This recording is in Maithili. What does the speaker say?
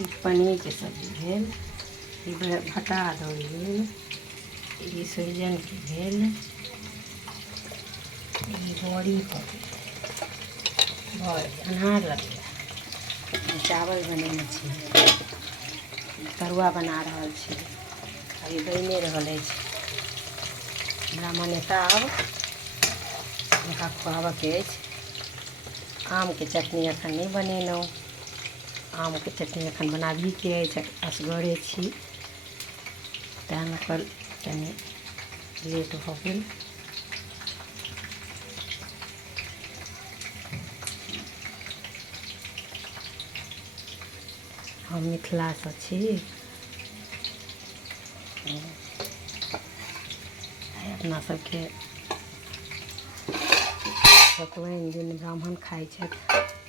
ई पनीरके सब्जी भेल, ई भटा दौड़ भेल, ई सोहिजनके भेल, ई बड़ी भऽ गेल, अन्हार लगैए। चावल बनेने छी, तरुआ बना रहल छी, अभी बनिए रहल अछि। हमरा मान्यता आब हुनका खुआबऽके अछि। आमके चटनी एखन नहि बनेलहुँ, आमके चटनी एखन बनाबहीके अछि, असगरे छी तेँ ओकर कनि लेट भऽ गेल। हम मिथिलासँ छी, अपना सभके सतुआइन दिन ब्राह्मण खाइ छथि।